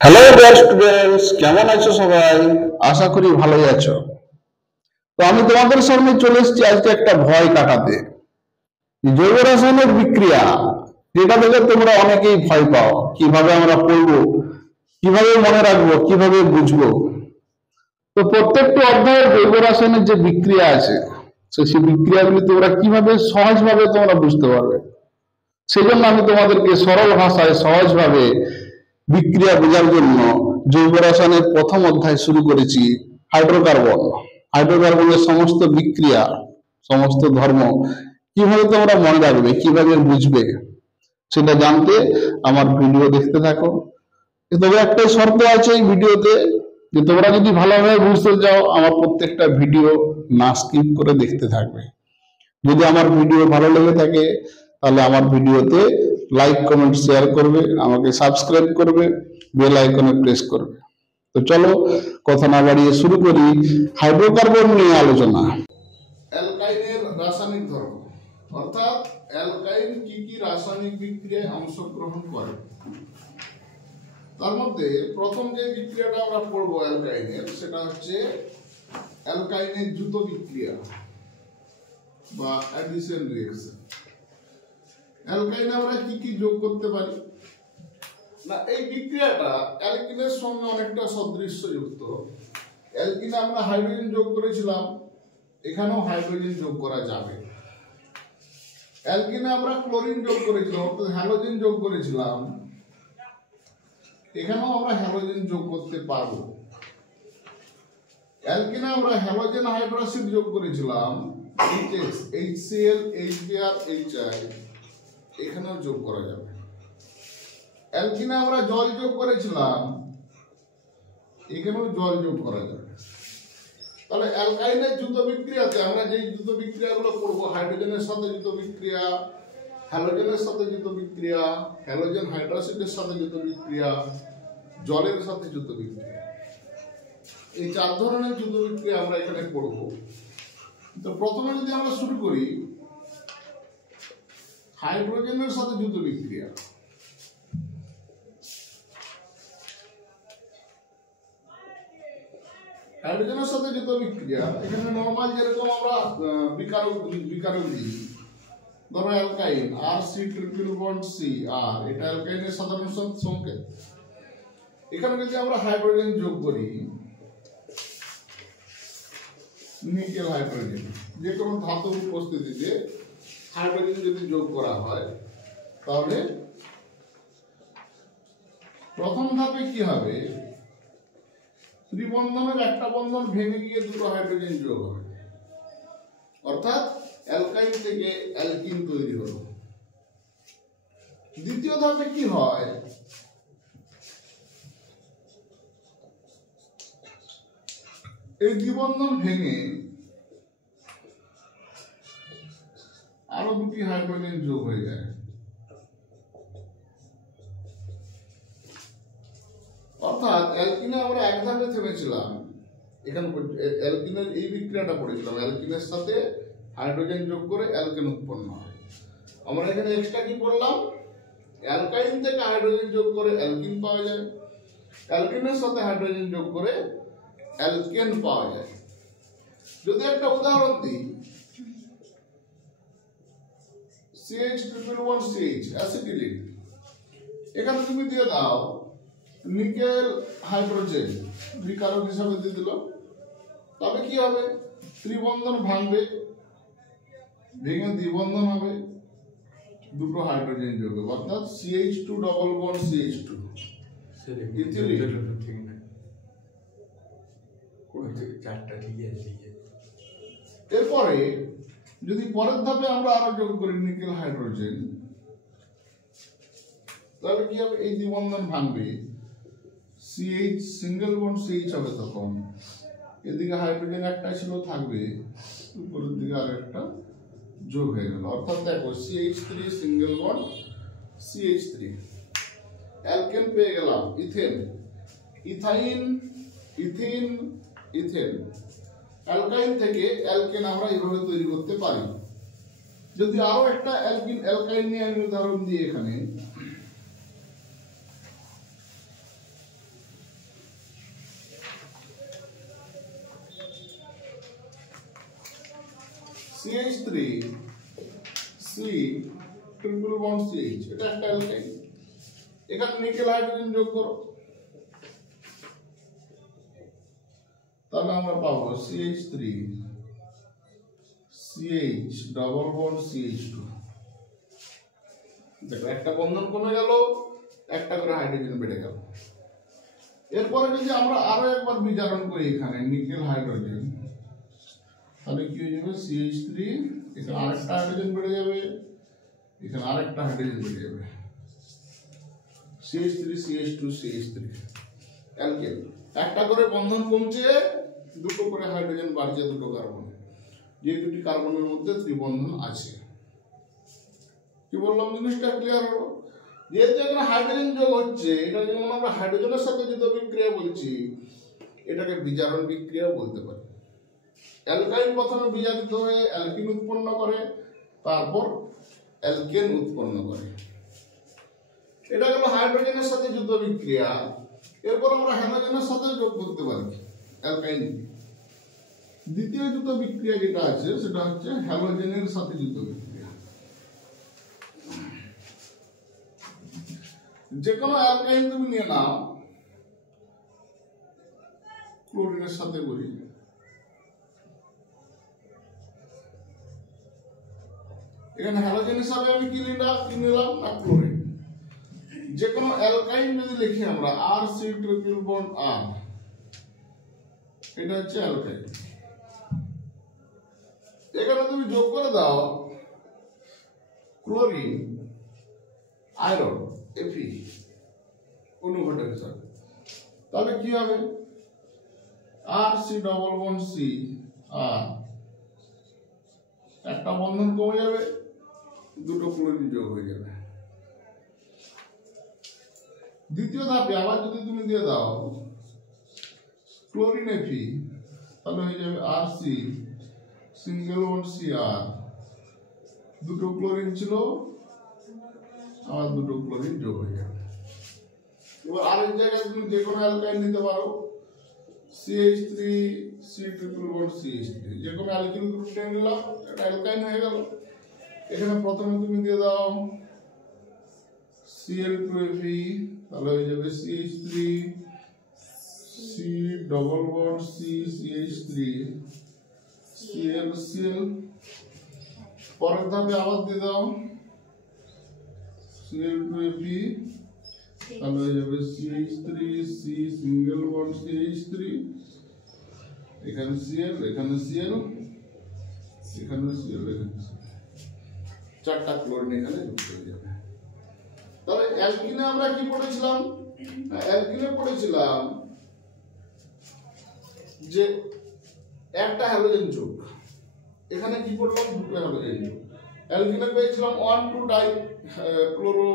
Hello dear students, কেমন আছো সবাই? আশা করি ভালোই আছো। তো আমি তোমাদের সামনে চলে এসেছি আজকে একটা ভয় কাটাতে। জৈব রাসায়নিক বিক্রিয়া, যেটা থেকে তোমরা অনেকেই ভয় পাও। কিভাবে আমরা পড়বো, কিভাবে মনে রাখবো, কিভাবে বুঝবো। তো প্রত্যেকটা অধ্যায়ের জৈব রাসায়নিক যে বিক্রিয়া আছে, সেই বিক্রিয়াগুলি তোমরা কিভাবে সহজভাবে তোমরা বুঝতে পারবে, সেজন্য আমি তোমাদেরকে সরল ভাষায় সহজভাবে বিক্রিয়া বোঝার জন্য জৈব রসায়নের প্রথম অধ্যায় শুরু করেছি। হাইড্রোকার্বন, হাইড্রোকার্বনের সমস্ত বিক্রিয়া, সমস্ত ধর্ম কিভাবে তোমরা মনে রাখবে, কিভাবে বুঝবে, সেটা জানতে আমার ভিডিও দেখতে থাকো। তবে একটাই শর্ত আছে এই ভিডিওতে, যে তোমরা যদি ভালোভাবে বুঝতে চাও আমার প্রত্যেকটা ভিডিও না স্কিপ করে দেখতে থাকবে। যদি আমার ভিডিও ভালো লেগে থাকে তাহলে আমার ভিডিওতে লাইক কমেন্ট শেয়ার করবে, আমাকে সাবস্ক্রাইব করবে, বেল আইকনে প্রেস করবে। তো চলো কথা না বাড়িয়ে শুরু করি হাইড্রোকার্বন নিয়ে আলোচনা। অ্যালকাইনের রাসায়নিক ধর্ম, অর্থাৎ অ্যালকাইন কি কি রাসায়নিক বিক্রিয়ায় অংশগ্রহণ করে। তার মধ্যে প্রথম যে বিক্রিয়াটা আমরা পড়বো অ্যালকাইনের, সেটা হচ্ছে অ্যালকাইনের দ্রুত বিক্রিয়া বা অ্যাডিশন রিঅ্যাকশন। অ্যালকাইনে আমরা কি কি যোগ করতে পারি না, এই বিক্রিয়াটা অ্যালকিনের সঙ্গে অনেকটা সাদৃশ্যযুক্ত। অ্যালকিনে আমরা হাইড্রোজেন যোগ করেছিলাম, এখানেও হাইড্রোজেন যোগ করা যাবে। অ্যালকিনে আমরা ক্লোরিন যোগ করেছিলাম, অর্থাৎ হ্যালোজেন যোগ করেছিলাম, এখানেও আমরা হ্যালোজেন যোগ করতে পারবো। অ্যালকিনে আমরা হ্যালোজেন হাইড্রোক্সাইড যোগ করেছিলাম, HCl, HBr, HI, এখানেও যোগ করা যাবে। অ্যালকিনে আমরা জল যোগ করেছিলাম, এখানেও জল যোগ করা যাবে। তাহলে অ্যালকাইনের দ্রুত বিক্রিয়াতে আমরা যে দ্রুত বিক্রিয়াগুলো পড়বো, হাইড্রোজেনের সাথে দ্রুত বিক্রিয়া, হ্যালোজেনের সাথে দ্রুত বিক্রিয়া, হ্যালোজেন হাইড্রোক্সাইডের সাথে দ্রুত বিক্রিয়া, জলের সাথে দ্রুত বিক্রিয়া, এই চার ধরনের দ্রুত বিক্রিয়া আমরা এখানে পড়বো। তো প্রথমে যদি আমরা শুরু করি হাইড্রোজেনের সাথে দ্রুত বিক্রিয়া। হাইড্রোজেনের সাথে দ্রুত বিক্রিয়া, এখানে নরমাল যেরকম আমরা বিকারক দিই, ধরো অ্যালকাইন RC≡C, এটা অ্যালকাইনের সাধারণ সংকেত। এখানে যদি আমরা হাইড্রোজেন যোগ করি, নিকেল হাইড্রোজেন, যে কোনো ধাতুর উপস্থিতিতে হাইড্রোজেন যদি যোগ করা হয়, তাহলে প্রথম ধাপে কি হবে, ত্রিবন্ধনের একটা বন্ধন ভেঙে গিয়ে দুটো হাইড্রোজেন যোগ হবে, অর্থাৎ অ্যালকাইন থেকে অ্যালকিন তৈরি হলো। দ্বিতীয় ধাপে কি হয়, এই দ্বিবন্ধন ভেঙে আরো দুটি হাইড্রোজেন যোগ হয়ে যায়, অর্থাৎ অ্যালকিনে আমরা এক ধাপে থেমেছিলাম। এখানে অ্যালকিনের এই বিক্রিয়াটা পড়েছিলাম, অ্যালকিনের সাথে হাইড্রোজেন যোগ করে অ্যালকেন উৎপন্ন হয়। আমরা এখানে এক্সট্রা কি পড়লাম, অ্যালকাইন থেকে হাইড্রোজেন যোগ করে অ্যালকিন পাওয়া যায়, অ্যালকিনের সাথে হাইড্রোজেন যোগ করে অ্যালকেন পাওয়া যায়। যদি একটা উদাহরণ দিই, CH111CH অ্যাসিটিলিন, এখানে তুমি দিয়ে দাও নিকেল হাইড্রোজেন, বিকারক হিসাবে দিয়ে দিল, তবে কি হবে, ত্রিবন্ধন ভাঙবে, ভেঙে দ্বিবন্ধন হবে, দুটো হাইড্রোজেন যোগ হবে, অর্থাৎ CH2+CH2 ইথিলিন। এরপরে যদি পরের ধাপে আমরা আরো যোগ করি নিকেল হাইড্রোজেন, তাহলে কি হবে, এই দ্বিবন্ধন ভাঙবে, CH≡CH হবে, তখন এদিকে হাইড্রোজেন একটা ছিল থাকবে, উপরের দিকে আর একটা যোগ হয়ে গেল, অর্থাৎ দেখো CH3≡CH3, অ্যালকেন পেয়ে গেলাম, ethane, ethyne, ethene, ethane. Alkyne থেকে অ্যালকেন আমরা এইভাবে তৈরি করতে পারি। যদি আরো একটা অ্যালকাইন নিয়ে আমি উদাহরণ দিই, এখানে CH3 C triple bond CH, এটা একটা অ্যালকাইন। এখানে নিকেল হাইড্রোজেন যোগ করো, তাহলে আমরা পাবো CH3 CH double bond CH2। দেখো একটা বন্ধন কমে গেল, একটা করে হাইড্রোজেন বেড়ে গেল। এরপরে যদি আমরা আরো একবার বিজারণ করি এখানে নিকেল হাইড্রোজেন, তাহলে কি হয়ে যাবে CH3, এখানে আরেকটা হাইড্রোজেন বেড়ে যাবে, এখানে আরেকটা হাইড্রোজেন বেড়ে যাবে, CH3 CH2 CH3 অ্যালকেন। একটা করে বন্ধন কমছে, দুটো করে হাইড্রোজেন বাড়ছে, দুটো কার্বন, যে দুটি কার্বনের মধ্যে ত্রিবন্ধন আছে। কি বললাম জিনিসটা ক্লিয়ার হলো? যেহেতু এখানে হাইড্রোজেন যোগ হচ্ছে, এটা যেমন আমরা হাইড্রোজেনের সাথে যুদ্ধ বিক্রিয়া বলছি, এটাকে বিজারণ বিক্রিয়া বলতে পারি। অ্যালকাইন প্রথমে বিজারিত হয়ে অ্যালকিন উৎপন্ন করে, তারপর অ্যালকেন উৎপন্ন করে। এটা গেল হাইড্রোজেনের সাথে যুদ্ধ বিক্রিয়া। এরপর আমরা হ্যালোজেনের সাথে যোগ করতে পারি অ্যালকাইন। দ্বিতীয় যুদ্ধ বিক্রিয়া যেটা আছে সেটা হচ্ছে হ্যালোজেনের সাথে যুদ্ধ বিক্রিয়া। যে কোনো অ্যালকাইন তুমি নিয়ে নাও, ক্লোরিনের সাথে বলি, এখানে হ্যালোজেন হিসাবে আমি কি নিলাম না ক্লোরিন। যে কোনো অ্যালকাইন যদি লিখি আমরা RC ট্রিপল বন্ড R, এটা হচ্ছে অ্যালকাইন। এখানে তুমি যোগ করে দাও ক্লোরিন আয়রন Fe অনুঘটক হিসাবে, তাহলে কি হবে RC ডবল বন্ড C আর একটা বন্ধন কমে যাবে, দুটো ক্লোরিন যোগ হয়ে যাবে। দ্বিতীয় ধাপে আবার যদি তুমি দিয়ে দাও ক্লোরিন Fe, তাহলে হয়ে যাবে RC সিঙ্গেল বন্ড Cr, দুটো ক্লোরিন ছিল, আবার দুটো ক্লোরিন যোগ হয়ে যাবে। এবার আরেক জায়গায় তুমি যে কোনো অ্যালকাইন নিতে পারো, CH3 C triple bond CH3, যে কোনো অ্যালকিল গ্রুপ নিলাম, এটা অ্যালকাইন হয়ে গেল। এখানে প্রথমে তুমি দিয়ে দাও Cl2Fe, তাহলে হয়ে যাবে CH3 C double bond C CH3 Cl। পরের ধাপে আবার দিয়ে দাও Cl2Fe, তাহলে হয়ে যাবে CH3 C single bond CH3, এখানে Cl, এখানে Cl, এখানে Cl, এখানে Cl, চারটা ক্লোরিন এখানে যুক্ত হয়ে যাবে। তাহলে অ্যালকিনে আমরা কি পড়েছিলাম? অ্যালকিনে পড়েছিলাম যে একটা হ্যালোজেন যোগ, এখানে কি পড়লাম দুটো হ্যালোজেন যোগ। অ্যালকিনে পেয়েছিলাম 1,2 ডাই ক্লোরো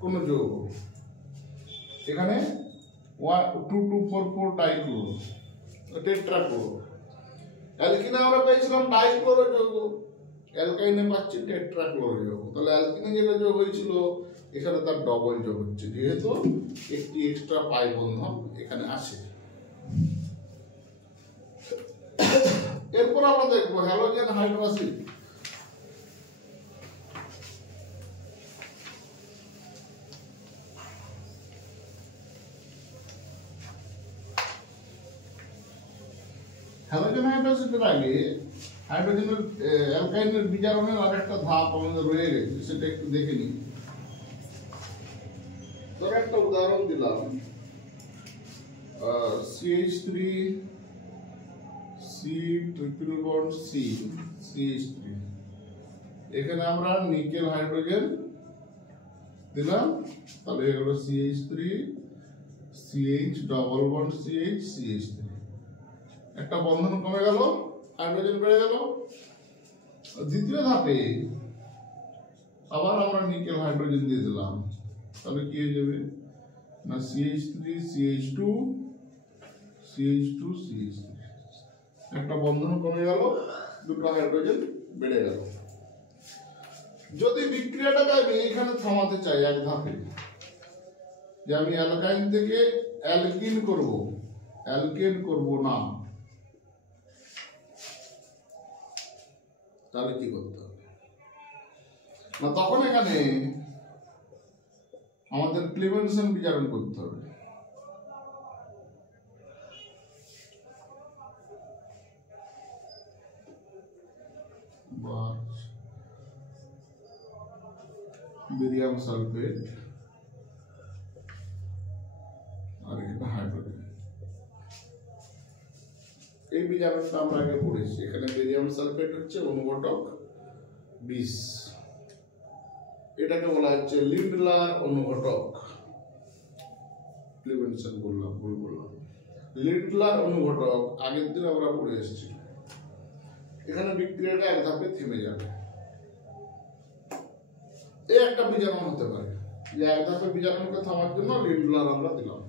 কোন যোগ, এখানে 1,2,2,4,4 ডাইক্লোরো টেট্রাক্লোরো। অ্যালকিনে আমরা পেয়েছিলাম ডাইক্লোরো যোগ, অ্যালকাইনে পাচ্ছি টেট্রাক্লোরো যোগ। তাহলে অ্যালকিনে যেটা যোগ হয়েছিল এখানে তার ডবল যোগ হচ্ছে, যেহেতু একটি এক্সট্রা পাই বন্ধন এখানে আসে। এরপর আমরা দেখবো হ্যালোজেন হাইড্রোসিড। হ্যালোজেন হাইড্রোসিডের আগে হাইড্রোজেনের অ্যালকাইনের বিজারণের আরেকটা ধাপ আমাদের রয়ে গেছে, সেটা একটু দেখে নিই। ধরো একটা উদাহরণ দিলাম, CH3 C triple bond C CH3, এখানে আমরা নিকেল হাইড্রোজেন দিলাম, তাহলে হলো CH3 CH double bond CH CH3, একটা বন্ধন কমে গেল, হাইড্রোজেন বেড়ে গেল। দ্বিতীয় ধাপে আবার আমরা নিকেল হাইড্রোজেন দিয়ে দিলাম, তাহলে কি হয়ে যাবে না CH3 CH2 CH2 CH3, একটা বন্ধন কমে গেল, দুটো হাইড্রোজেন বেড়ে গেল। যদি বিক্রিয়াটাকে আমি এখানে থামাতে চাই এক ধাপে, যে আমি অ্যালকাইন থেকে অ্যালকিন করব, অ্যালকেন করব না, তাহলে কি করতে হবে না, তখন এখানে আমাদের ক্লিভেনসন বিচারণ করতে হবে। বেরিয়াম সালফেট আর এটা হাইড্রোজেন, এই বিচারণটা আমরা আগে পড়েছি। এখানে বেরিয়াম সালফেট হচ্ছে অনুঘটক 20, এটাকে বলা হচ্ছে লিন্ডলার অনুঘটক। ক্লিভেনসন বললাম, ভুল বললাম। লিন্ডলার অনুঘটক আগের দিন আমরা পড়ে এসেছি। এখানে বিক্রিয়াটা এক ধাপে থেমে যাবে। এই একটা বিজারণ হতে পারে যে এক ধাপে বিজারণকে থামার জন্য লিন্ডলার আমরা দিলাম।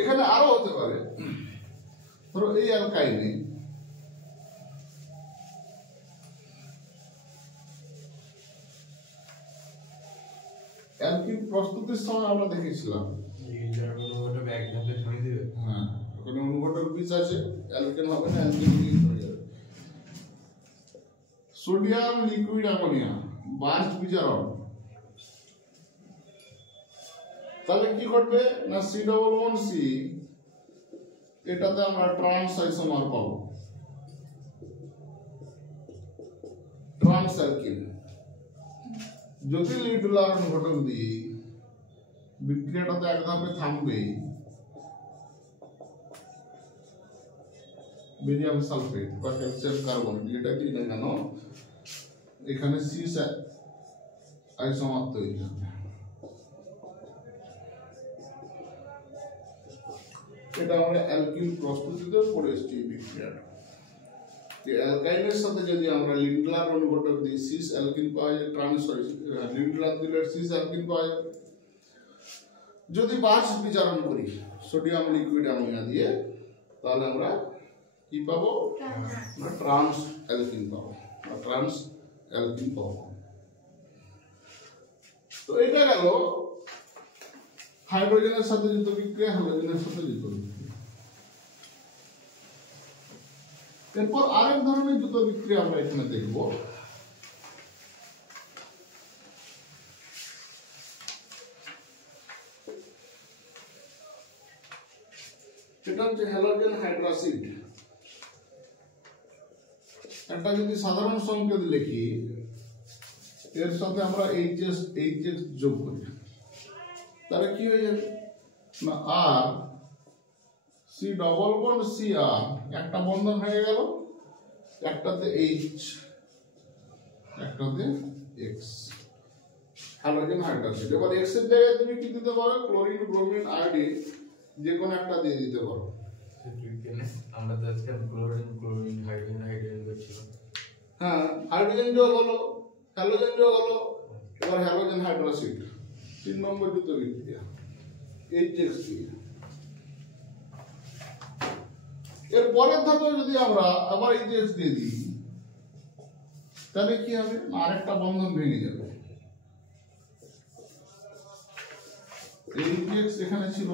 এখানে আরো হতে পারে, ধরো এই অ্যালকাইনে অ্যালকিন প্রস্তুতির সময় আমরা দেখেছিলাম, হ্যাঁ ওখানে অনুঘটক 20 আছে, অ্যালকেন হবে না, অ্যালকেন হয়ে যাবে। সোডিয়াম লিকুইড অ্যামোনিয়া বার্চ বিজারণ, তাহলে কি ঘটবে না C+C এটাতে আমরা ট্রান্স আইসোমার পাবো, ট্রান্স অ্যালকিন। যদি লিন্ডলার অনুঘটক দিই বিক্রিয়াটাতে এক ধাপে থামবে, বেরিয়াম সালফেট বা ক্যালসিয়াম কার্বন এটা কি না কেন এখানে সিস আইসোমার তৈরি হবে। এটা আমরা অ্যালকিন প্রস্তুতিতে পড়ে এসেছি এই বিক্রিয়াটা। অ্যালকাইনের সাথে যদি আমরা লিন্ডলার অনুঘটক দিই সিস অ্যালকিন পাওয়া যায়, লিন্ডলার দিলে সিস অ্যালকিন পাওয়া যায়। যদি বার্চ বিচারণ করি সোডিয়াম লিকুইড অ্যামোনিয়া দিয়ে, তাহলে আমরা কি পাবো না ট্রান্স অ্যালকিন পাবো, ট্রান্স অ্যালকিন পাবো। তো এটা গেল হাইড্রোজেনের সাথে যুক্ত বিক্রিয়া, হ্যালোজেনের সাথে যুক্ত বিক্রিয়া। এরপর আরেক ধরনের যুক্ত বিক্রিয়া আমরা এখানে দেখব, সেটা হচ্ছে হ্যালোজেন হাইড্রাসিড। একটা যদি সাধারণ সংকেত লিখি, এর সাথে আমরা এইচএস যোগ করি, তাহলে কি হয়ে যাবে না আর সি ডবল বন্ড সি আর একটা বন্ধন হয়ে গেল, একটাতে এইচ একটাতে এক্স, হ্যালোজেন হাইড্রাসিড। এবার এক্স এর জায়গায় তুমি কি দিতে পারো, ক্লোরিন ব্রোমিন আয়োডিন যে কোনো একটা দিয়ে দিতে পারো। আমরা তো আজকে ক্লোরিন হাইড্রোজেন করছিলাম, হ্যাঁ হাইড্রোজেন যোগ হলো, হ্যালোজেন যোগ হলো, এবার হ্যালোজেন হাইড্রাসিড 3 নম্বর যুক্ত বিক্রিয়া এইচএক্স দিয়ে। এর পরের ধাপে যদি আমরা আবার এইচএক্স দিয়ে দিই, তাহলে কি হবে আরেকটা বন্ধন ভেঙে যাবে। এইচএক্স এখানে ছিল,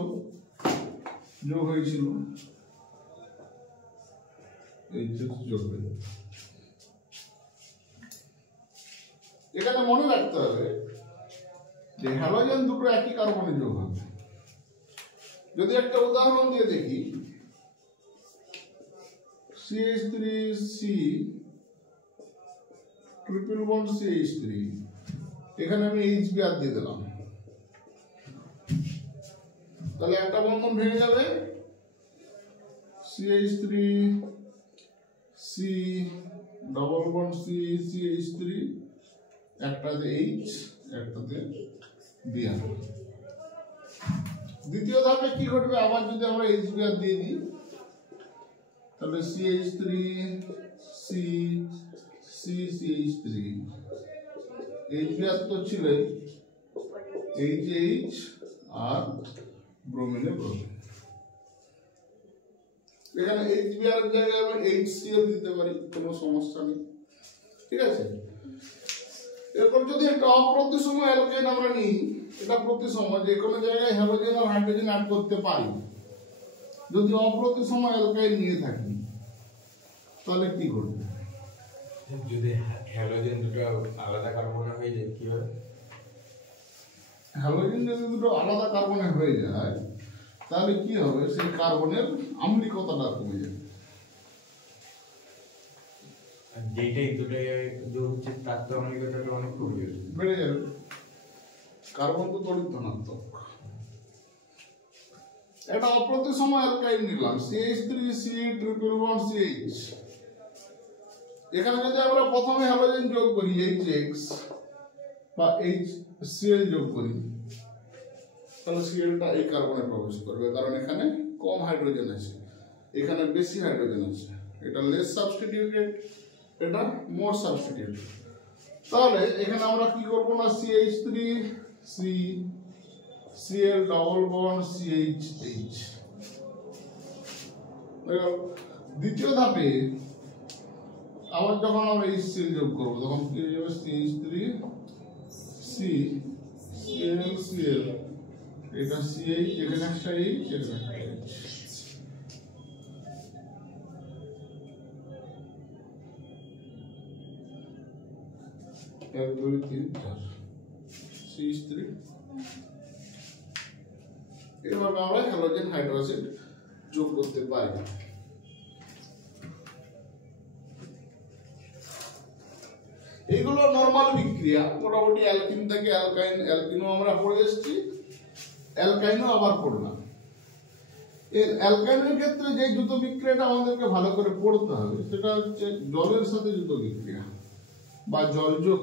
যোগ হয়েছিল, এইচএক্স যোগ হয়ে যাবে। এখানে মনে রাখতে হবে যে হ্যালোজেন দুটো একই কার্বনে যোগ হবে। যদি একটা উদাহরণ দিয়ে দেখি, CH3C ট্রিপল বন্ড CH3, এখানে আমি HBr দিয়ে দিলাম, তাহলে একটা বন্ধন ভেঙে যাবে, CH3C ডবল বন্ড CH3, একটাতে H একটাতে Br। দ্বিতীয় ধাপে কি ঘটবে, আবার যদি আমরা HBr দিয়ে দিই, তাহলে CH3C CH3 HBr তো ছিল HH আর ব্রোমিনে ব্রোমিন। এখানে HBr এর জায়গায় আমরা HCl দিতে পারি, কোনো সমস্যা নেই, ঠিক আছে। এরপর যদি একটা অপ্রতিসম অ্যালকেন আমরা নিই, এটা প্রতিসম, যে কোনো জায়গায় হ্যালোজেন আর হাইড্রোজেন অ্যাড করতে পারি। যদি অপ্রতিসম অ্যালকাইন নিয়ে থাকি তাহলে কি ঘটবে, যদি হ্যালোজেন দুটো আলাদা কার্বনে হয়ে যায় কি হবে? হ্যালোজেন যদি দুটো আলাদা কার্বনে হয়ে যায় তাহলে কি হবে, সেই কার্বনের আম্লিকতাটা কমে যাবে। আর যেটাই দুটো যোগ হচ্ছে তার তো আম্লিকতাটা অনেক কমে যাবে, বেড়ে যাবে। কার্বন তো তড়িৎ ধনাত্মক। এটা অপ্রতিসম অ্যালকাইন নিলাম, CH3C1BC। এখানে যদি আমরা প্রথমে হ্যালোজেন যোগ করি HX বা HCl যোগ করি, তাহলে সিএলটা এই কার্বনে প্রবেশ করবে, কারণ এখানে কম হাইড্রোজেন আছে, এখানে বেশি হাইড্রোজেন আছে। এটা লেস সাবস্টিটিউটেড, এটা মোর সাবস্টিটিউটেড। তাহলে এখানে আমরা কি করব না, CH3C Cl double bond CH। দ্বিতীয় ধাপে আবার যখন আমরা HCl যোগ করব তখন কি হয়ে যাবে, CH3C Cl, এটা CH, এখানে একটা H, এখানে একটা H। 1 2 3 4 CH3। এভাবে আমরা হ্যালোজেন হাইড্রোক্সাইড যোগ করতে পারি। এইগুলো নরমাল বিক্রিয়া, মোটামুটি অ্যালকিন থেকে অ্যালকাইন, অ্যালকিনও আমরা পড়ে এসেছি, অ্যালকাইনও আবার পড়লাম। এই অ্যালকাইনের ক্ষেত্রে যে যুত বিক্রিয়াটা আমাদেরকে ভালো করে পড়তে হবে সেটা হচ্ছে জলের সাথে যুত বিক্রিয়া বা জলযোগ।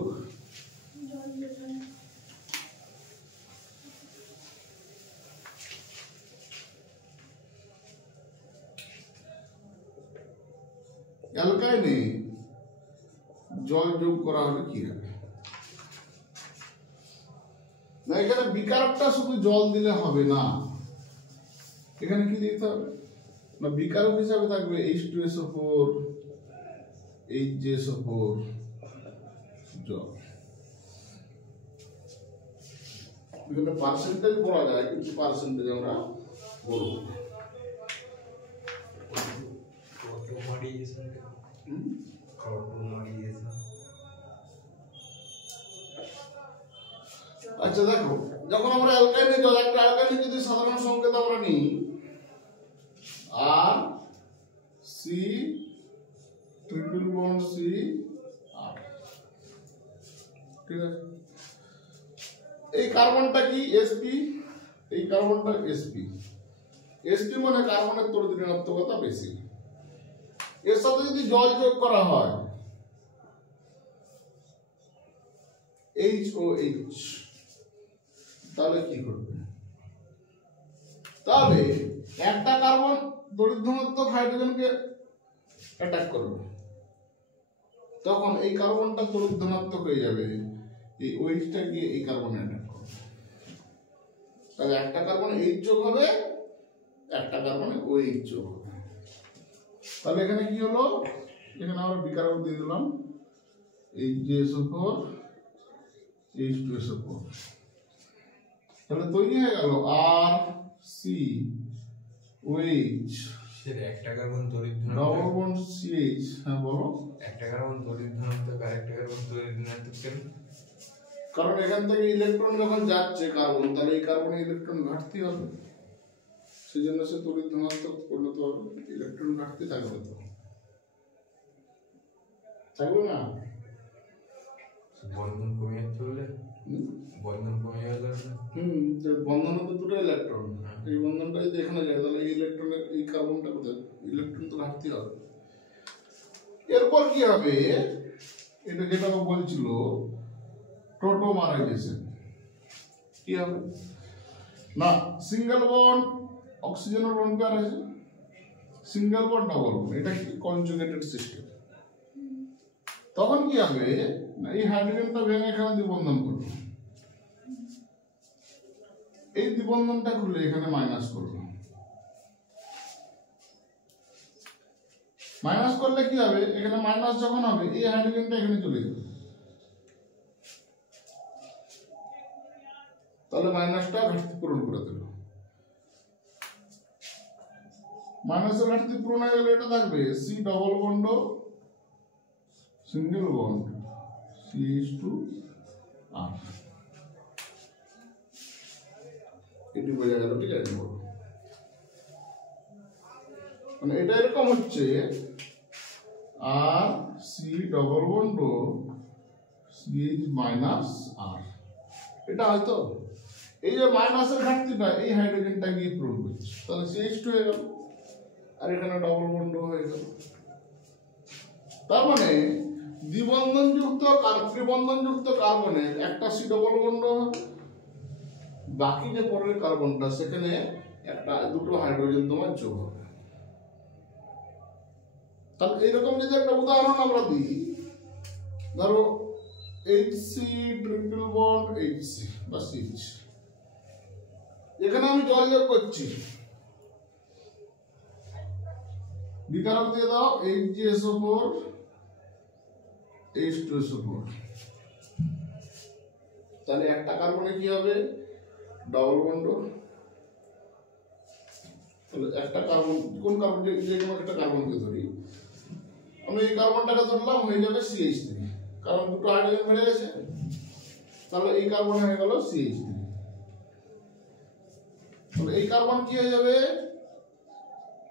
অ্যালকাইনে জল যোগ করা হলে কি হবে না, এখানে বিকারকটা শুধু জল দিলে হবে না, এখানে কি দিতে হবে না, বিকারক হিসাবে থাকবে H2SO4 HJSO4 জল। এখানে পার্সেন্টেজ বলা যায়, কিন্তু পার্সেন্টেজ আমরা বলবো। আচ্ছা দেখো, যখন আমরা অ্যালকাইনে জল, একটা অ্যালকাইনে যদি সাধারণ সংকেত আমরা নিই আর সি ট্রিপল বন্ড সি আর, ঠিক আছে, এই কার্বনটা কি sp, এই কার্বনটা sp। sp মানে কার্বনের তড়িৎ ঋণাত্মকতা বেশি। এর সাথে যদি জল যোগ করা হয় HOH, তাহলে কি করবে, তাহলে একটা কার্বন তড়িৎ ধনাত্মক হাইড্রোজেনকে অ্যাটাক করবে, তখন এই কার্বনটা তড়িৎ ধনাত্মক হয়ে যাবে, এই OH-টা গিয়ে এই কার্বনে অ্যাটাক করবে, তাহলে একটা কার্বনে H যোগ হবে, একটা কার্বনে OH যোগ হবে। তাহলে এখানে কি হলো, এখানে আমরা বিকারক দিয়ে দিলাম HJSO4 H2SO4, তাহলে তৈরি হয়ে গেল RCOH সেটা একটা কার্বন তড়িৎ ডবল ধনাত্মক, বন্ড CH। হ্যাঁ বলো। একটা কার্বন তড়িৎ ধনাত্মক আর একটা কার্বন তড়িৎ ঋণাত্মক কেন? কারণ এখান থেকে ইলেকট্রন যখন যাচ্ছে কার্বন, তাহলে এই কার্বনে ইলেকট্রন ঘাটতি হবে, সেজন্য সে তড়িৎ ধনাত্মক পরিণত হবে, ইলেকট্রন ঘাটতি থাকবে, তো থাকবে না, বন্ধন কমে চললে, বন্ধন কমে গেলে বন্ধনে তো দুটো ইলেকট্রন, এই বন্ধনটা যদি এখানে যায় তাহলে এই ইলেকট্রনের, এই কার্বনটা কোথায়, ইলেকট্রন তো ঘাটতি হবে। এরপর কি হবে, এটা যেটা ও বলছিল টোটোমারাইজেশন, কি হবে না, সিঙ্গেল বন্ড অক্সিজেনের বন্ড পেয়ার আছে, সিঙ্গেল বন্ড ডাবল বন্ড, এটা কি কনজুগেটেড সিস্টেম। তখন কি হবে না, এই হাইড্রোজেনটা ভেঙে এখানে দ্বিবন্ধন করবে, এই দ্বিবন্ধনটা খুলে এখানে মাইনাস করবে, মাইনাস করলে কি হবে, এখানে মাইনাস যখন হবে এই হাইড্রোজেনটা এখানে চলে যাবে, তাহলে মাইনাসটা ঘাটতি পূরণ করে দিল, মাইনাসের ঘাটতি পূরণ হয়ে গেলে এটা থাকবে C double bond single bond CH2R। এটি বোঝা গেল, ঠিক আছে? মানে এটা এরকম হচ্ছে R C double bond CH minus R। এটা হয়তো এই যে মাইনাসের ঘাটতিটা এই হাইড্রোজেনটা গিয়ে পূরণ করছে, তাহলে CH2 হয়ে গেল আর এখানে ডবল বন্ড হয়ে গেল। তার মানে দ্বিবন্ধনযুক্ত ত্রিবন্ধনযুক্ত কার্বনের একটা সি ডবল বন্ড হবে, বাকি যে পরের কার্বনটা সেখানে দুটো হাইড্রোজেন তোমার যোগ হবে। তাহলে এইরকম যদি একটা উদাহরণ আমরা দিই, ধরো HC ট্রিপল বন্ড HC বা CH, এখানে আমি জল যোগ করছি, বিকারক দিয়ে দাও HgSO4 H2SO4, তাহলে একটা কার্বনে কি হবে? Double bond. তাহলে একটা কার্বন, কোন কার্বন, যে কোনো একটা কার্বনকে ধরি, আমি এই কার্বনটাকে ধরলাম, হয়ে যাবে CH3, কারণ দুটো হাইড্রোজেন বেড়ে গেছে, তাহলে এই কার্বন হয়ে গেল CH3। তাহলে এই কার্বন কি হয়ে যাবে?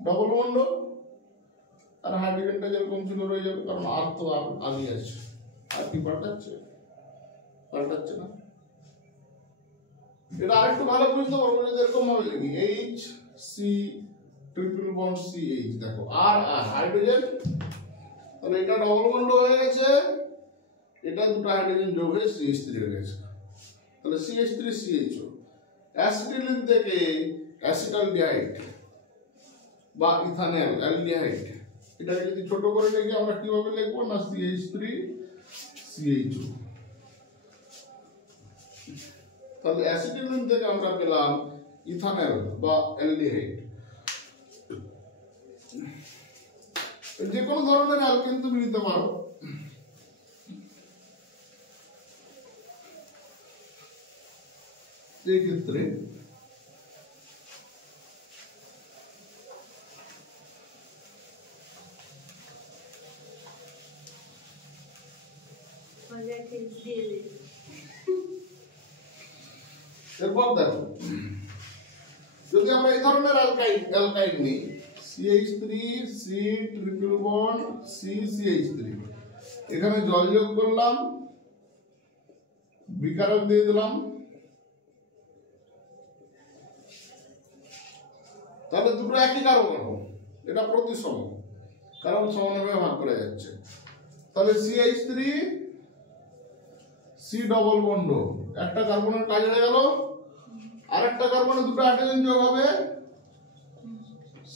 ডবল বন্ড, আর হাইড্রোজেনটা যেরকম ছিল রয়ে যাবে, কারণ আর তো আগে আছে, আর কি পাল্টাচ্ছে? পাল্টাচ্ছে না। এটা আরেকটু ভালো বুঝতে পারবো যদি এরকম ভাবে লিখি HC ট্রিপল বন্ড CH, দেখো আর হাইড্রোজেন, তাহলে এটা ডবল বন্ড হয়ে গেছে, এটা দুটো হাইড্রোজেন যোগ হয়ে CH3 হয়ে গেছে, তাহলে CH3 CHO। অ্যাসিটিলিন থেকে অ্যাসিটালডিহাইড বা ইথানল অ্যালডিহাইড, এটাকে যদি ছোট করে লিখি আমরা কিভাবে লিখবো না, CH3 CHO। তাহলে অ্যাসিটিলিন থেকে আমরা পেলাম ইথানল বা অ্যালডিহাইড। যে কোনো ধরনের অ্যালকেন তুমি নিতে পারো। এই ক্ষেত্রে এরপর দেখো, যদি আমরা এই ধরনের অ্যালকাইড নিই, CH3 C triple bond C CH3, এখানে জল যোগ করলাম, বিকারক দিয়ে দিলাম, তাহলে দুটো একই কার্বন, এটা প্রতিসম, কারণ সমানভাবে ভাগ করা যাচ্ছে। তাহলে CH3 C ডবল বন্ড, একটা কার্বনের কাজ হয়ে গেল, আরেকটা কার্বনে দুটো হাইড্রোজেন যোগ হবে,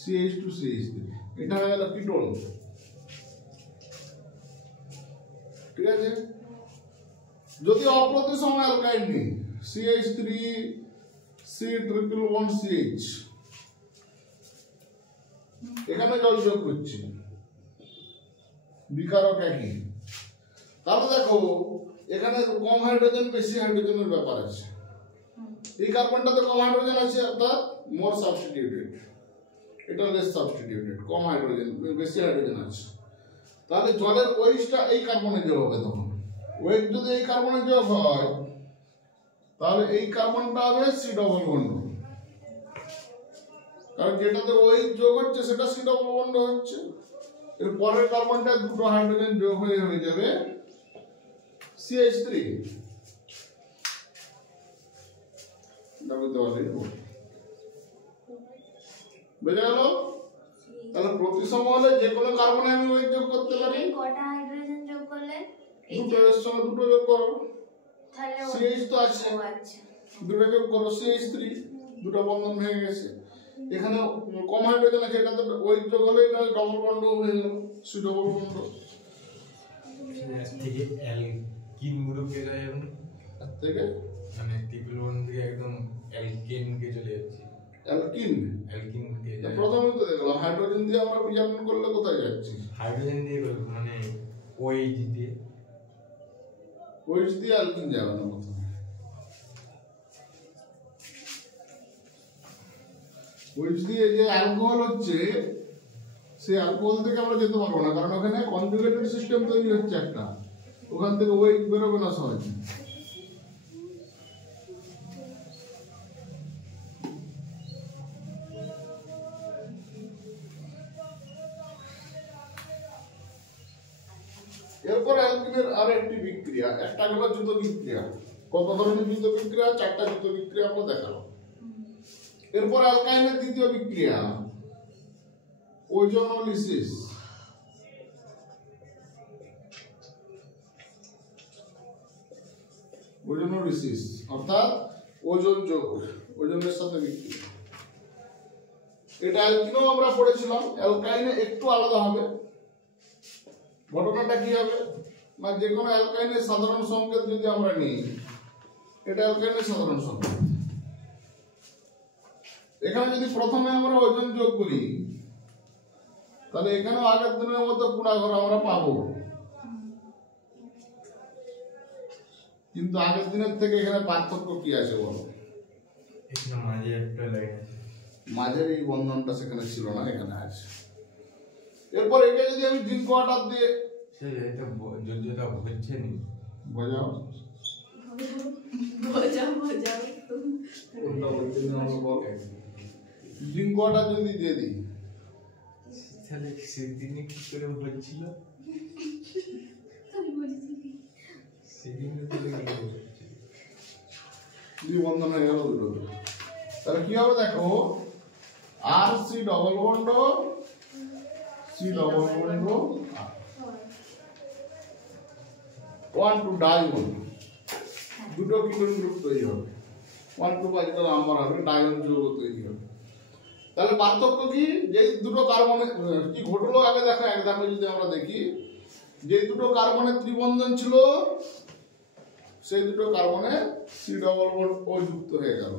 CH2 CH3, এটা হয়ে গেল কিটোন। ঠিক আছে? যদি অপ্রতিসম অ্যালকাইড নিই, CH3 C triple bond CH, এখানে জল যোগ করছি, বিকারক একই, তাহলে দেখো এখানে কম হাইড্রোজেন বেশি হাইড্রোজেনের ব্যাপার আছে। এই কার্বনটাতে কম হাইড্রোজেন আছে, অর্থাৎ মোর সাবস্টিটিউটেড, এটা লেস সাবস্টিটিউটেড, কম হাইড্রোজেন বেশি হাইড্রোজেন আছে। তাহলে জলের ওয়েটটা এই কার্বনে যোগ হবে, তখন ওয়েট যদি এই কার্বনে যোগ হয়, তাহলে এই কার্বনটা হবে C ডবল বন্ড, কারণ যেটাতে ওয়েট যোগ হচ্ছে সেটা C ডবল বন্ড হচ্ছে। এর পরের কার্বনটা দুটো হাইড্রোজেন যোগ হয়ে যাবে CH3। বুঝে গেল? তাহলে প্রতিসম হলে যে কোনো কার্বনে আমি ওয়েট যোগ করতে পারি। কটা হাইড্রোজেন যোগ করলে? দুটো এর সঙ্গে দুটো যোগ করো, তাহলে CH তো আছে, আচ্ছা, দুটো যোগ করো CH3, দুটো বন্ধন ভেঙে গেছে। এখানে কম হাইড্রোজেন আছে, এটাতে ওয়েট যোগ হলে এটা ডবল বন্ড হয়ে গেল, C ডবল বন্ড। থেকে অ্যালকিন গ্রুপে যায় এবং থেকে মানে ট্রিপল বন্ড থেকে একদম অ্যালকেনকে চলে যাচ্ছে। অ্যালকিন অ্যালকিনকে যায়। প্রথমে তো দেখলাম হাইড্রোজেন দিয়ে আমরা বিজারণ করলে কোথায় যাচ্ছি? হাইড্রোজেন দিয়ে করবো, মানে OH দিয়ে। ওইচ দিয়ে অ্যালকিন যাবে না প্রথমে। ওইচ দিয়ে যে অ্যালকোহল হচ্ছে সেই অ্যালকোহল থেকে আমরা যেতে পারবো না, কারণ ওখানে কনজুগেটেড সিস্টেম তৈরি হচ্ছে একটা, ওখান থেকে ওয়েট বেরোবে না সহজে। এরপর অ্যালকিনের আর একটি বিক্রিয়া, একটা হলো যুত বিক্রিয়া। কত ধরনের যুত বিক্রিয়া? 4টা যুত বিক্রিয়া আমরা দেখালাম। এরপর অ্যালকাইনের দ্বিতীয় বিক্রিয়া ওজোনোলিসিস। ওজোনোলিসিস অর্থাৎ ওজন যোগ, ওজনের সাথে বিক্রিয়া। এটা অ্যালকিনও আমরা পড়েছিলাম, অ্যালকাইনে একটু আলাদা হবে। ঘটনাটা কি হবে না, যে কোনো অ্যালকাইনের সাধারণ সংকেত যদি আমরা নিই, এটা অ্যালকাইনের সাধারণ সংকেত। এখানে যদি প্রথমে আমরা ওজন যোগ করি, তাহলে এখানেও আগের দিনের মতো গুণাঘর আমরা পাবো, কিন্তু আগের দিনের থেকে এখানে পার্থক্য কি আছে বলো? এখানে মাঝে একটা লাইন আছে, মাঝের এই বন্ধনটা সেখানে ছিল না, এখানে আছে। এরপর এটা যদি আমি জিঙ্ক ওয়াটার দিয়ে এটা যোগ্যতা হচ্ছে নি বোঝাও, জিঙ্ক ওয়াটার যদি দিয়ে দিই, তাহলে সেদিনে কি করে হচ্ছিল? সেদিনে তো দুই বন্ধন হয়ে গেল দুটো, তাহলে কি হবে দেখো, R C double bond, C double bond, 1 2 diene, দুটো কিটোন গ্রুপ তৈরি হবে, 1 2 বাজে নাম্বার হবে, ডাইন যৌগ তৈরি হবে। তাহলে পার্থক্য কি, যে দুটো কার্বনে কি ঘটলো আগে দেখো, এক ধাপে যদি আমরা দেখি, যে দুটো কার্বনের ত্রিবন্ধন ছিল, সেই দুটো কার্বনে সি ডবল বন্ড ও যুক্ত হয়ে গেল।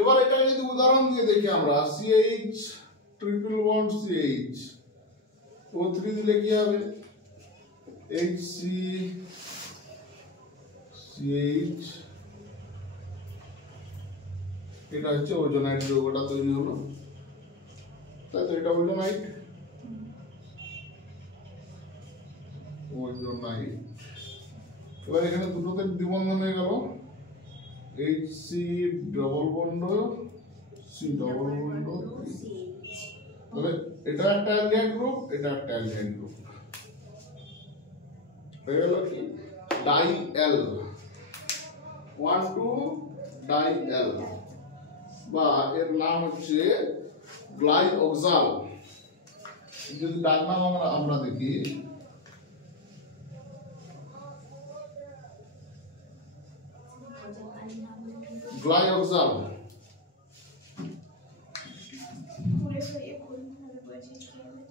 এবার এটা যদি উদাহরণ দিয়ে দেখি আমরা, CH triple bond CH, O3 দিলে কি হবে, HC CH, এটা হচ্ছে ওজোনাইট যৌগটা তৈরি হলো, তাই তো এটা ওজোনাইট, ওজোনাইট। এবার এখানে দুটোতে দ্বিবন্ধন হয়ে গেল, HC double bond C double bond, তাহলে এটা একটা অ্যালডিহাইড গ্রুপ, এটা একটা অ্যালডিহাইড গ্রুপ হয়ে গেল কি, ডাই এল, 1 2 ডাই এল, বা এর নাম হচ্ছে গ্লাইঅক্সাল। যদি ডাক নাম আমরা দেখি, গ্লাইঅক্সাল।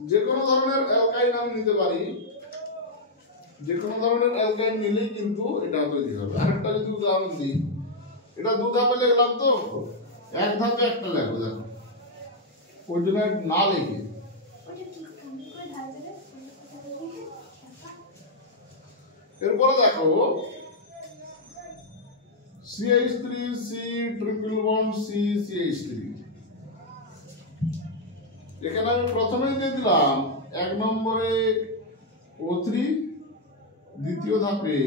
যে কোনো ধরনের অ্যালকাইন আমি নিতে পারি, যে কোনো ধরনের অ্যালকাইন নিলেই কিন্তু এটা তৈরি হবে। আরেকটা যদি উদাহরণ দিই, এটা দু ধাপে লিখলাম তো, এক ধাপে একটা লেখো, দেখো ওজোনাইট না লিখে, এরপরে দেখো CH3 C triple bond C CH3, এখানে আমি প্রথমেই দিয়ে দিলাম 1 নম্বরে O3, দ্বিতীয় ধাপে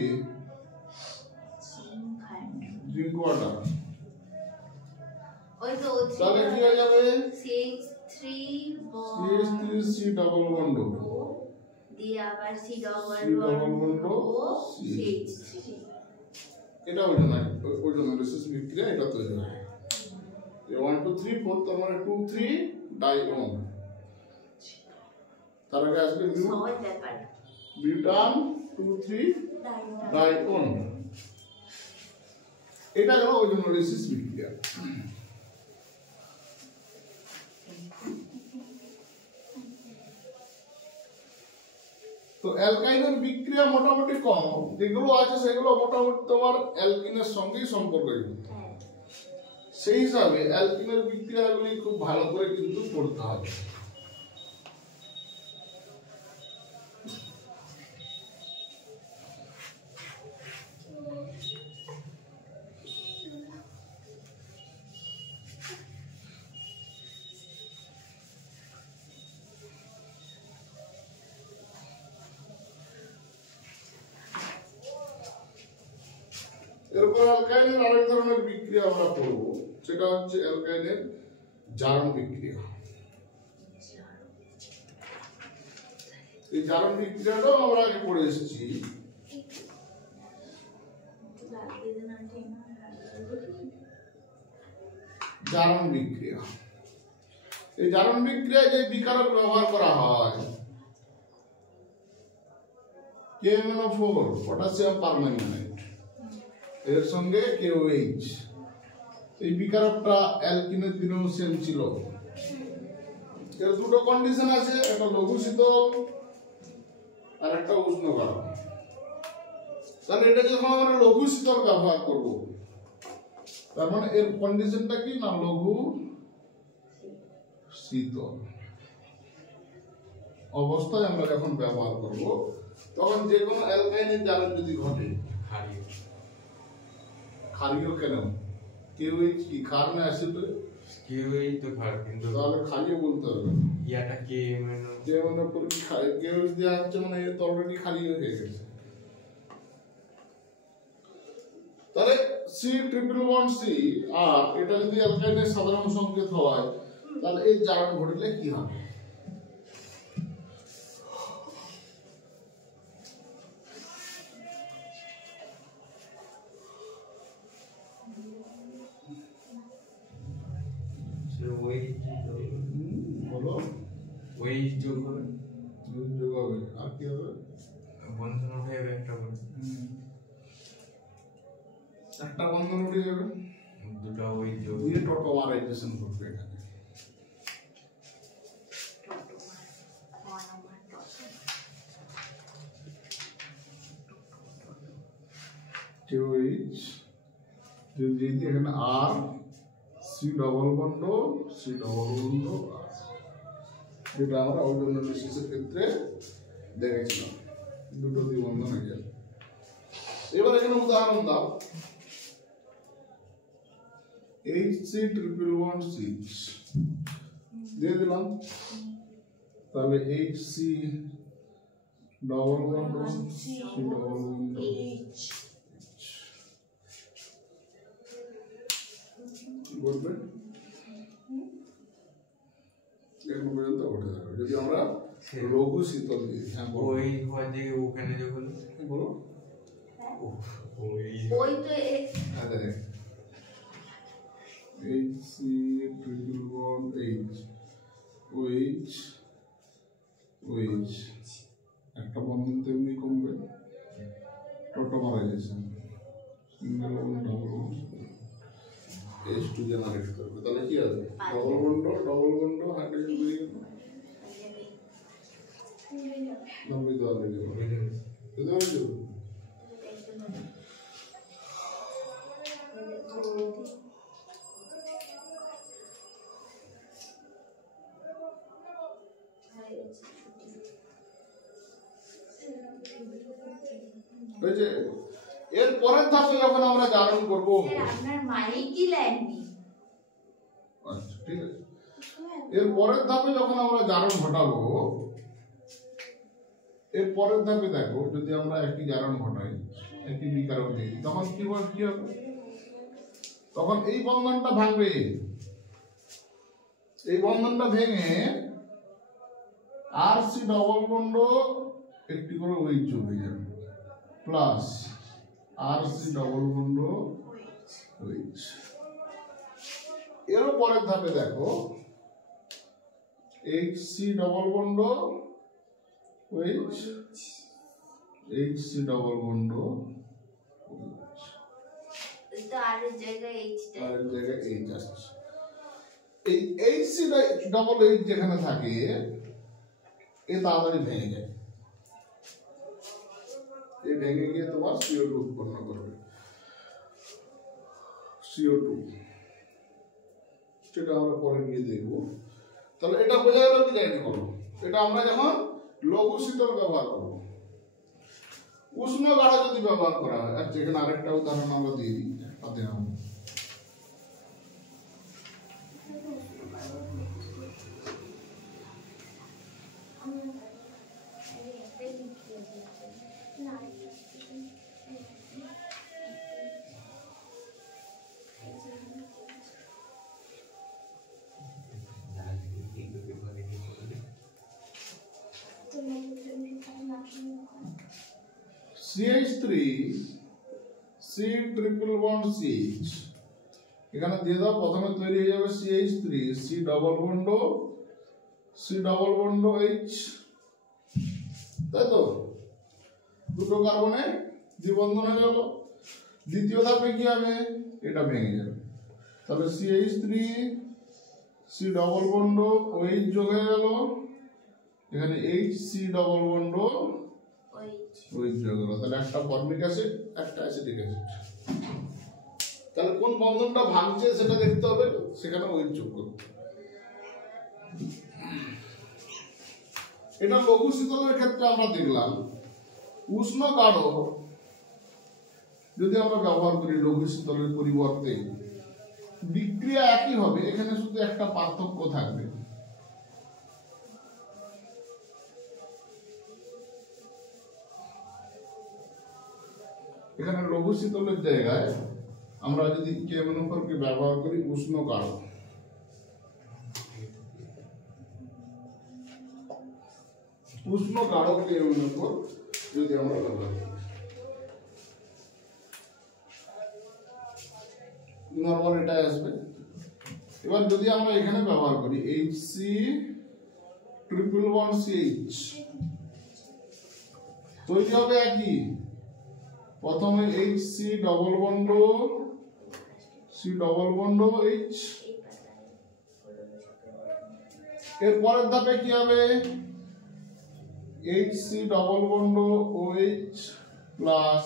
জিঙ্ক ওয়াটার, তাহলে কি হয়ে যাবে, CH3 C ডবল বন্ড দিয়ে আবার C ডবল বন্ড ও CH3, এটা ওজোনাইলিসিস বিক্রিয়া, এটা তৈরি হয় 1 2 3 4, তার মানে 2 3 ডাইওন, তার আগে আসবে সহজ ব্যাপার, বিউটান 2 3 ডাইওন, এটা হলো ওজোনাইলিসিস বিক্রিয়া। তো অ্যালকাইনের বিক্রিয়া মোটামুটি কম, যেগুলো আছে সেগুলো মোটামুটি তোমার অ্যালকিনের সঙ্গেই সম্পর্কযুক্ত, সেই হিসাবে অ্যালকিনের বিক্রিয়াগুলি খুব ভালো করে কিন্তু পড়তে হবে। এরপর অ্যালকাইনের আরেক ধরনের বিক্রিয়া আমরা পড়ব, সেটা হচ্ছে অ্যালকাইনের জারণ বিক্রিয়া। এই জারণ বিক্রিয়াটাও আমরা আগে পড়ে এসেছি। জারণ বিক্রিয়া, এই জারণ বিক্রিয়ায় যে বিকারক ব্যবহার করা হয় KMnO4 পটাশিয়াম পারম্যাঙ্গানেট এর সঙ্গে KOH, এই বিকারকটা অ্যালকিনের দিনেও সেম ছিল। এর দুটো কন্ডিশন আছে, একটা লঘু শীতল আর একটা উষ্ণ গরম। তাহলে এটা যখন আমরা লঘু শীতল ব্যবহার করব, তার মানে এর কন্ডিশনটা কি না, লঘু শীতল অবস্থায় আমরা যখন ব্যবহার করব, তখন যে কোনো অ্যালকাইনের জারণ যদি ঘটে, ক্ষারীয় কেন, KOH কি ক্ষার না অ্যাসিড? KOH তো খারাপ, কিন্তু তাহলে ক্ষারীয় বলতে হবে। ইয়াটা KMnO KMnO4 কি KOH দেওয়া হচ্ছে মানে এ তো অলরেডি ক্ষারীয় হয়ে গেছে। তাহলে C++C আর এটা যদি অ্যালকাইনের সাধারণ সংকেত হয়, তাহলে এই জারণ ঘটলে কি হবে? বলো। OH যোগ হবে, যোগ হবে, আর কি হবে? বন্ধন উঠে যাবে একটা করে, একটা বন্ধন উঠে যাবে, দুটো OH যোগ দিয়ে টটোমারাইজেশন ঘটবে এখানে। KOH যদি এখানে আর C double bond C double bond R, যেটা আমরা ওজন অ্যানালিসিসের ক্ষেত্রে দেখেছিলাম, দুটো দ্বিবন্ধন হয়ে যায়। এবার এখানে উদাহরণ দাও, HC++6 দিয়ে দিলাম, তাহলে HC double bond C double bond কি বলবে, এখন পর্যন্ত ঘটে থাকবে। যদি আমরা লঘু শীতল দিই, হ্যাঁ বলো। ওই হওয়ার জায়গায় ওখানে যোগ হলো, বলো। ওই ওই তো হ্যাঁ দেখ, HC++H OH OH একটা বন্ধন তেমনি কমবে, tautomerisation single bond double bond H2 generate করবে, তাহলে কি হবে, ডবল বন্ড হাইড্রোজেন বেরিয়ে গেল, নব্বই দেওয়া লেগে গেল, বুঝতে পারছো? হয়েছে। এর পরের ধাপে যখন আমরা জারণ করব, আপনার মাইকই লাগনি। আচ্ছা ঠিক আছে, এর পরের ধাপে যখন আমরা জারণ ঘটাবো, এর পরের ধাপে দেখো, যদি আমরা একই জারণ ঘটাই, একই বিকারক দিই, তখন কি হবে, তখন এই বন্ধনটা ভাঙবে, এই বন্ধনটা ভেঙে আর সি ডবল বন্ড একটি করে OH যোগ হয়ে যাবে, প্লাস আর সি ডবল বন্ড OH। এর পরের ধাপে দেখো, HC double bond OH HC double bond তো আর এর জায়গায় এইচটা, আর এর জায়গায় H আসছে। এই HC ডবল H যেখানে থাকে, এ তাড়াতাড়ি ভেঙে যায়, এ ভেঙে গিয়ে তোমার CO2 উৎপন্ন করবে, CO2, সেটা আমরা পরে গিয়ে দেখবো। তাহলে এটা বোঝা গেল কি জানি করবো, এটা আমরা যখন লঘু শীতল ব্যবহার করবো। উষ্ণ গাঢ় যদি ব্যবহার করা হয়, আর যেখানে আরেকটা উদাহরণ আমরা দিয়ে দিই, তাতে আমরা CH3 C triple bond CH এখানে দিয়ে দাও প্রথমে তৈরি হয়ে যাবে CH3 C double bond H তাই তো দুটো কার্বনে দ্বিবন্ধন হয়ে গেল দ্বিতীয় ধাপে কি হবে এটা ভেঙে যাবে তাহলে CH3 C double bond OH যোগ হয়ে গেল এখানে HC ডবল বন্ড OH যোগ হলো তাহলে একটা ফর্মিক অ্যাসিড একটা অ্যাসিটিক অ্যাসিড তাহলে কোন বন্ধনটা ভাঙছে সেটা দেখতে হবে সেখানে OH যোগ করতে এটা লঘু শীতলের ক্ষেত্রে আমরা দেখলাম উষ্ণ গাঢ় যদি আমরা ব্যবহার করি লঘু শীতলের পরিবর্তে বিক্রিয়া একই হবে এখানে শুধু একটা পার্থক্য থাকবে এখানে লঘু শীতলের জায়গায় আমরা যদি KMnO4 কে ব্যবহার করি উষ্ণ গাঢ় উষ্ণ গাঢ় KMnO4 যদি আমরা ব্যবহার করি নরমাল এটা আসবে এবার যদি আমরা এখানে ব্যবহার করি HC ট্রিপল বন্ড CH তৈরি হবে একই প্রথমে HC double bond C double bond H এর পরের ধাপে কি হবে HC double bond OH plus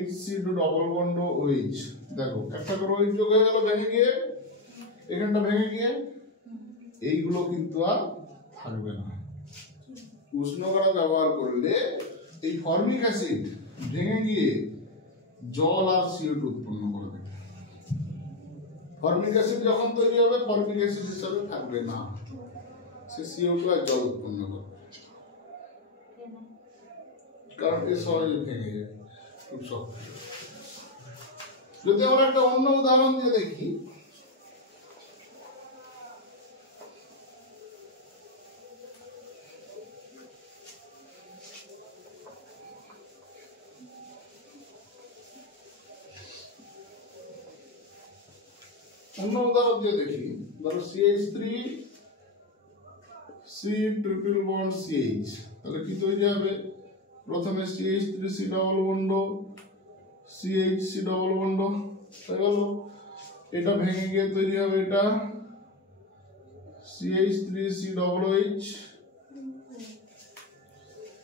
HC double bond OH দেখো একটা করে OH যোগ হয়ে গেল ভেঙে গিয়ে এখানটা ভেঙে গিয়ে এইগুলো কিন্তু আর থাকবে না উষ্ণ গাঢ় ব্যবহার করলে এই ফর্মিক অ্যাসিড ভেঙে গিয়ে জল আর CO2 উৎপন্ন করে দেবে ফর্মিক অ্যাসিড যখন তৈরি হবে ফর্মিক অ্যাসিড হিসেবে থাকবে না সে CO2 আর জল উৎপন্ন করবে কারণ এ সহজে ভেঙে যাবে খুব শক্ত যদি আমরা একটা অন্য উদাহরণ দিয়ে দেখি অন্য উদাহরণ দিয়ে দেখি ধরো CH3 C triple bond CH তাহলে কি তৈরি হবে প্রথমে CH3 C double bond CH C double bond তাই গেল এটা ভেঙে গিয়ে তৈরি হবে এটা CH3 C ডবল H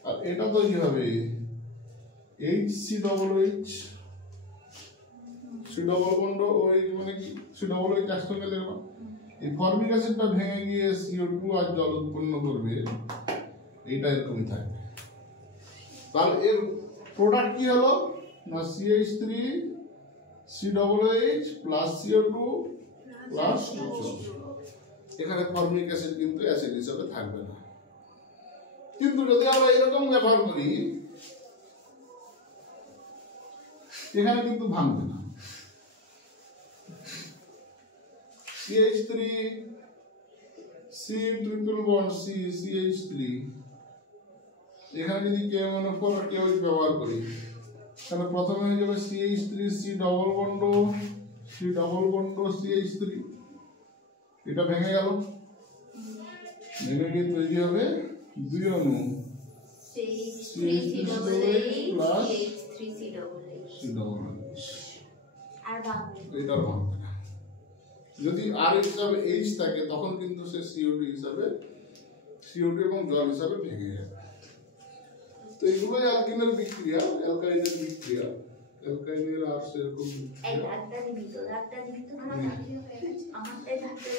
আর এটা তৈরি হবে HC double H C double bond OH মানে কি C ডবল H একসঙ্গে লিখলাম এই ফর্মিক অ্যাসিডটা ভেঙে গিয়ে CO2 আর জল উৎপন্ন করবে এইটা এরকমই থাকবে তাহলে এর প্রোডাক্ট কি হলো না CH3 C double H plus CO2 plus এখানে ফর্মিক অ্যাসিড কিন্তু অ্যাসিড হিসেবে থাকবে না কিন্তু যদি আমরা এরকম ব্যবহার করি এখানে কিন্তু ভাঙবে না CH3 C triple bond C CH3 এখানে যদি KMnO4 আর KOH ব্যবহার করি তাহলে প্রথমে হয়ে যাবে CH3 C double bond CH3 এটা ভেঙে গেল ভেঙে গিয়ে তৈরি হবে দুই অণু CH3 প্লাস C ডবল আর ভাঙবে এটা ভাঙবে না যদি আর হিসাবে H থাকে তখন কিন্তু সে CO2 হিসাবে CO2 এবং জল হিসাবে ভেঙে যাবে তো এগুলোই অ্যালকিনের বিক্রিয়া অ্যালকাইনের বিক্রিয়া অ্যালকাইনের আর সেরকম এই ধাক্কা দিবি তো আমার এই ধাক্কা